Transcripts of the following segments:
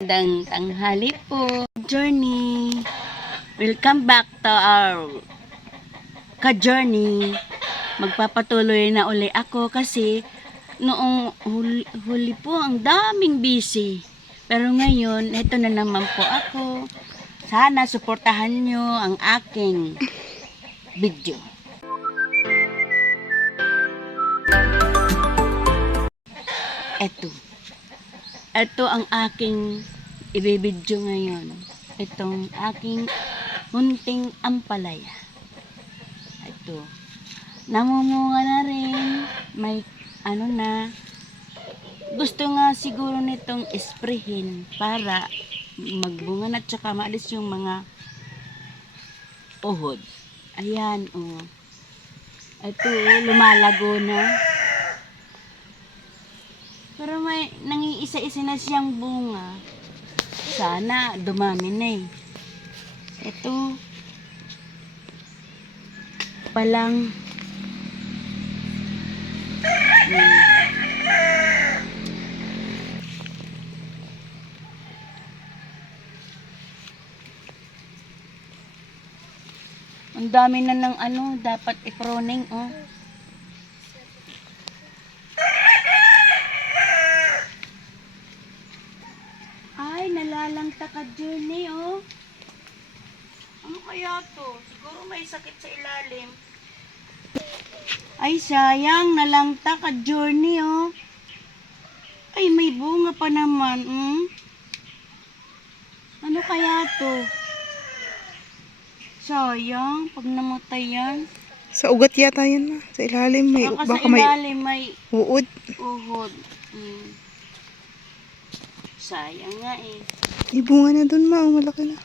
Magandang tanghali po, Journey. Welcome back to our ka-journey. Magpapatuloy na uli ako kasi noong huli po ang daming busy. Pero ngayon, ito na naman po ako. Sana suportahan nyo ang aking video. Ito ang aking ibibidyo ngayon. Itong aking munting ampalaya. Ito. Namumunga na rin. May gusto nga siguro nitong isprehin para magbunga na at saka maalis yung mga uhod. Ayan, oh. Ito, lumalago na. Pero may nangiisa-isa na siyang bunga. Sana dumami na eh. Ito palang ang dami na ng dapat i-pruning, oh. Ay, nalalangta ka, Journey, oh. Ano kaya to? Siguro may sakit sa ilalim. Ay, sayang, nalangta ka, Journey, oh. Ay, may bunga pa naman, Ano kaya to? Sayang, pag namatay yan. Sa ugat yata yan na. Sa ilalim may Baka sa ilalim may uod. uhod. Sayang nga eh. May bunga na dun, ma. Malaki na.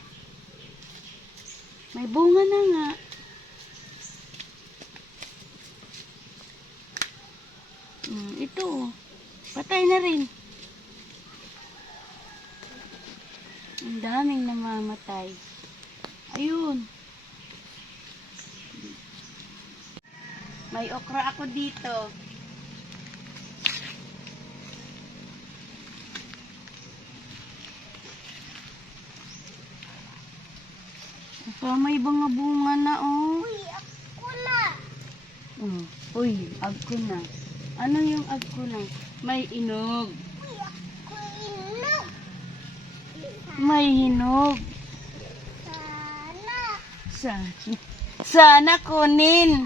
May bunga na nga. Ito. Patay na rin. Ang daming namamatay. Ayun. May okra ako dito. Ito, may bunga na, oh. Uy, ako na. Uy, agko na. Ano yung agko na? May inog. Uy, ako inog. May hinog. Sana. Sana kunin.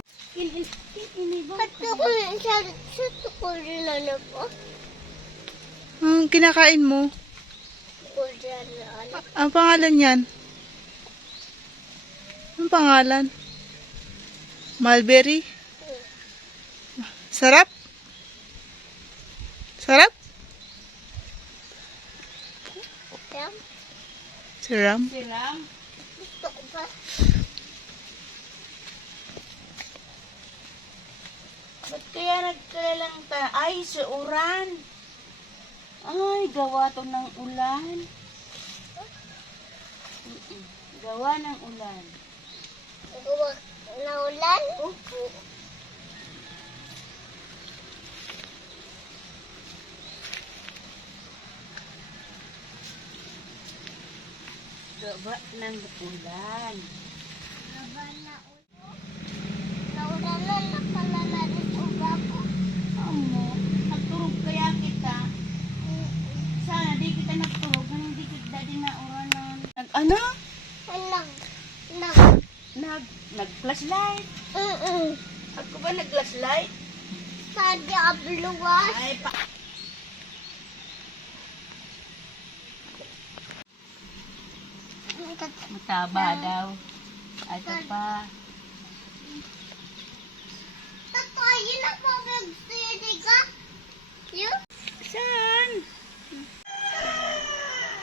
Ba't ako sa kulila na po? Ang kinakain mo. Kulila na. Ang pangalan yan? Ang pangalan? Mulberry? Sarap? Sarap? Siram? Siram? Siram. Gusto ko pa. Ba't kaya nagkalalang ay, sa uran. Ay, gawa to ng ulan. Gawa ng ulan. Gawa na ulan? Opo. Gawa ng ulan. Gawa na ulan? Naulan na nakalala rin uga ko. Amo, nagturog kaya kita. Sana di kita nagturog, hindi kita din na uranan. Ano? Nag-flashlight. Ako ba nag-flashlight? Sa diabluwas. Ay, mataba daw. Ay, ito pa. Tatayin na po magsiri ka. Yun? Saan?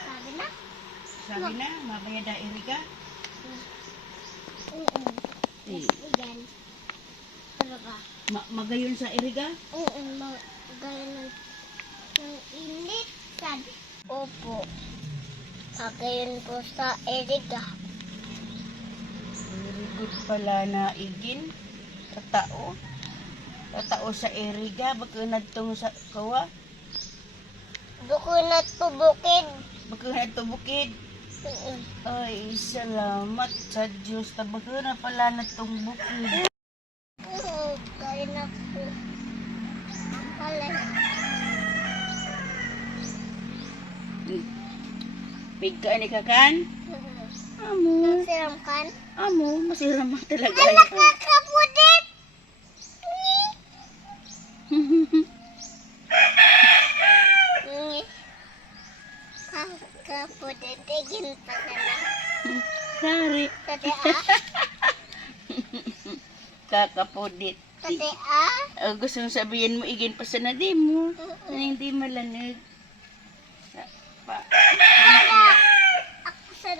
Sabi na? Sabi na, mabaya da iriga. Yan. Talaga. Magayon sa iriga? Magayon ng init. Sabi. Opo. Magayon po sa eriga. Very good pala na igin. Tatao. Tatao sa iriga. Baka nadtong sa kawa. Buko na to bukid. Baka tabakuhan ito bukid. Oo. Ay, salamat sa Diyos. Tabakuhan na pala na itong bukid. Oo, kain ako. Alay. Bigka ni kakan? Amo. Siram kan? Amo, masiram talaga. Anak kakapudit! Kakapudit, igin pa sana. Sorry. Tati Kakapudit. Tati Gusto mong sabihin mo, igin pa sa nadi mo. Na hindi malanig. Ako sa...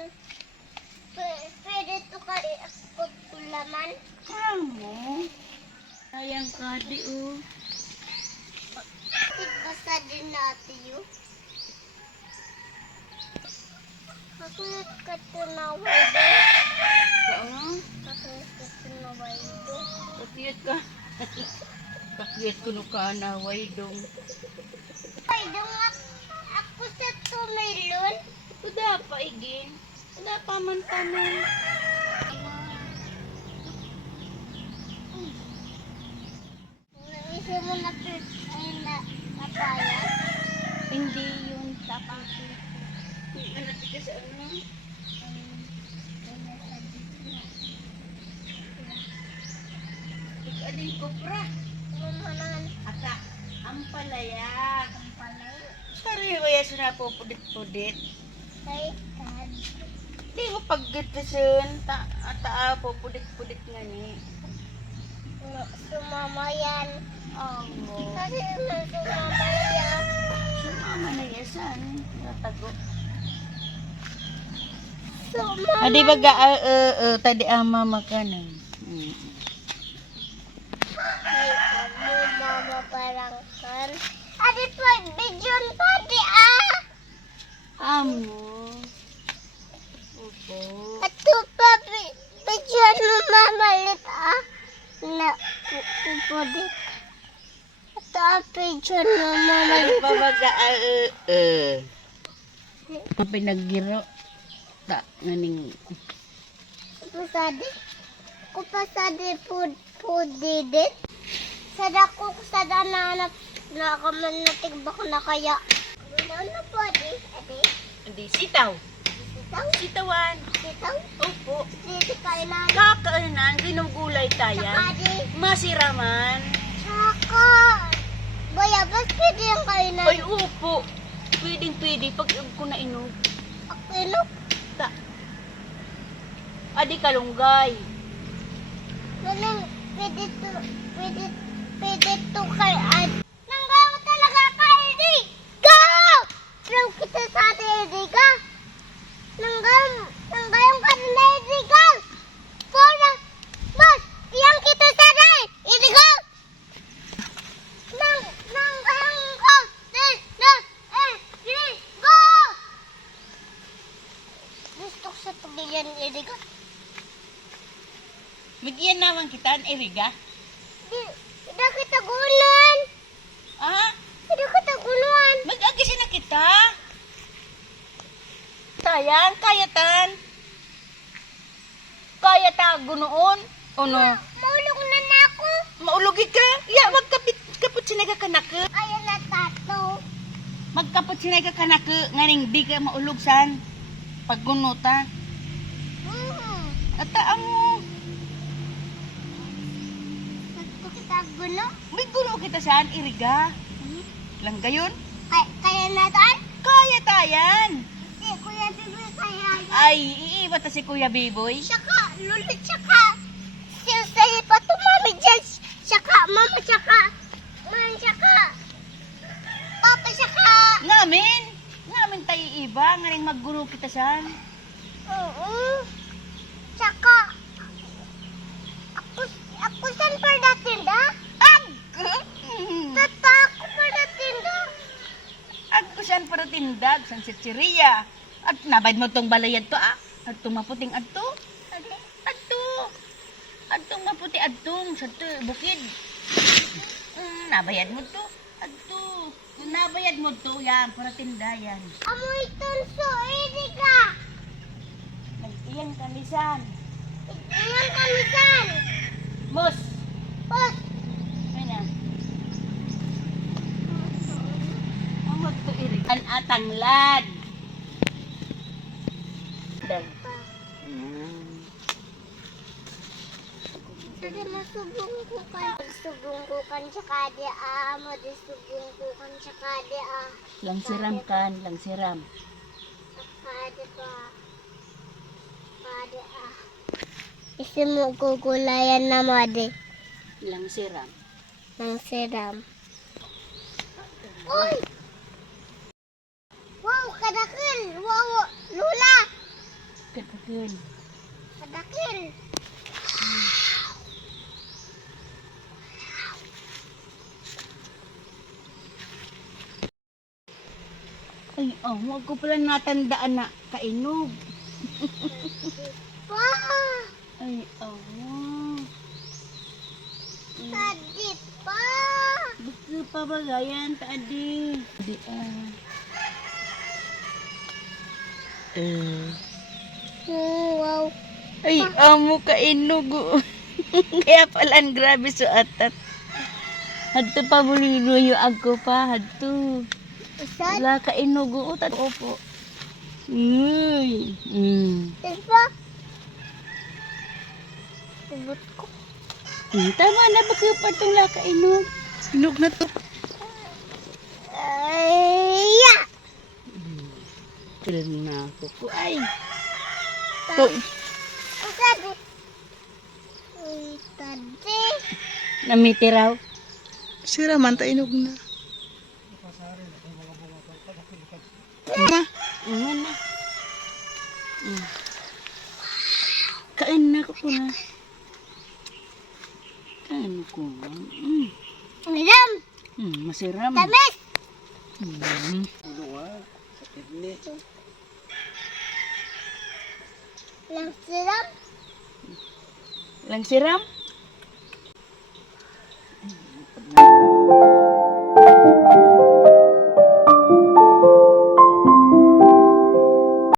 Pwede to kari ako tulaman. Amo. Sayang ka di oh. Basta din natin yun. Kakulit ka to na wado. Ano? Kakulit ka to na wado. Kakiyat ka. Kakiyat ko no ka na, way dong. Ay, dong ako sa tumelon. Kuda pa igin. Kuda pa man tanan. Naisip mo na ay napaya. Hindi yun tapang ano tika sa ano? Ikaling kopra. Mamanan Aka, ang palaya. ang palay. Sorry, kaya suna po pudit-pudit. Kay kad. Di mo paggatasun. Ta po pudit-pudit nga ni. Sumamayan. Amo. Kasi sumamayan. Sumama na yasan. Natago. Sumamayan. Adi baga, tadi ama makanan. Ay, kami mama parang kan. Adi pa, bidyon pa di Amo. Opo. Ato pa, bidyon mo mamalit Na, pupudit. Ato bidyon mo Adi mamalit. pa baga, Pinaggiro. Ta, nganing. Kupasade pudidit. Sada ko sada na nakamannatig ba ko na kaya. Ano po, adi? Hindi, sitaw. Sitaw? Sitawan. Sitaw? Opo. Siti kainan. Kakainan, ginugulay Tsaka tayan. di. Masiraman. Tsaka. Bayabas pwede yung kainan. Ay, opo. Pwedeng-pwede pag ko na inog. Akino. Ta. Adi kalunggay. Ganun, pwede to kay ad. Nanggaw talaga ka, Edi! Go! Nang kita sa atin, Edi ka. Nanggaw ka na, Edi ka. Pura, bas, yang kita sa atin, Edi ka. Nanggaw ka, Edi, go! Gusto ko sa tubigan, Edi ka. Bigyan naman kita ang eriga. Hindi kita gunan. Ah, Hindi kita gunan. mag-agisin na kita. Sayang, kayatan. Kayata, gunoon. Ano? Maulog na na ako. Maulugi ka? Ya, magkapit sinay ka kanaka. Ayan na tato. Magkapit sinay ka kanaka. Nganing di ka maulog san. Paggunuta. At mo. Gusto kita guno. May gulo kita saan, iriga. Lang gayon? Kaya na tayo. Kaya tayan. Si Kuya Bibi kaya yan. Ay, iiba ta si Kuya Biboy. Tsaka, lulit tsaka. Siyasay pa tumami dyan. Tsaka, mama tsaka. Man tsaka. Papa tsaka. Ngamin tayo iba. Nganing maggulo kita saan. Oo. Tsaka. Ako saan pa natin da? Tata ako pa natin da. Ako saan para tindag, san sitsiriya. At nabayad mo tong balayad to At tong maputing adto. Adto. Adtong maputi adtong sa to, bukid. Nabayad mo to. Adto. Nabayad mo to yan para tindayan. Amoy tunso, ini ka. Nagtiyang kamisan. Iyan kamisan. Mos. Pos. Ay na. Amot to irig. An atanglad. Dal. Sige, masubong ko kan. Subong ko kan tsaka di amo. Subong ko kan tsaka di Lang siram kan, lang siram. Tsaka di pa. Pade Isi mo gugulayan na madi. Lang siram. Ng siram. Uy! Wow, kadakil! Wow, lula! Katakil. Kadakil! Ay, oh, huwag ko pala natandaan na kainog. Pa! Ay, oh. Tadi pa! Buka pa ba gayan, tadi? Di, Wow! Ay, amo kainog. Kaya pala ang grabe sa atat. Hadto pa buliluyo ako pa, hadto. Isat? Wala kainog. Opo. Uy. Diba? Tibot ko. Tama na, baka pa itong lakainog. Sinog na to. Ay! Ya! Tulang na ako ko. Ay. Ang tadi. Uy, tadi. Namitiraw. Si Raman, tainog na. Ma, Ano na. Kain na ko na. Kain ko. Madam! Masiram. Tamis! Lang siram? Lang siram?